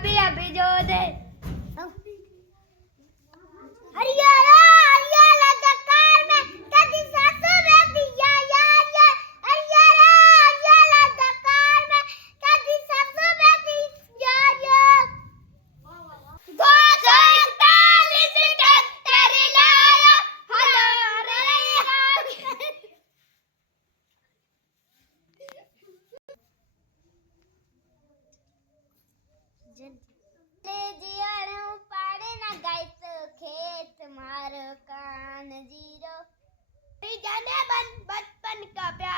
अभी जो दे हरियाणा हरियाणा दकार में कदी सासू बेटी या यार ये हरियाणा हरियाणा दकार में कदी सासू बेटी यार ये 241 ट्रैक्टर लाया हेलो रे ले जियाणू पाड़े ना गाय तो खेत मारो कान जीरो जाने बचपन का प्यार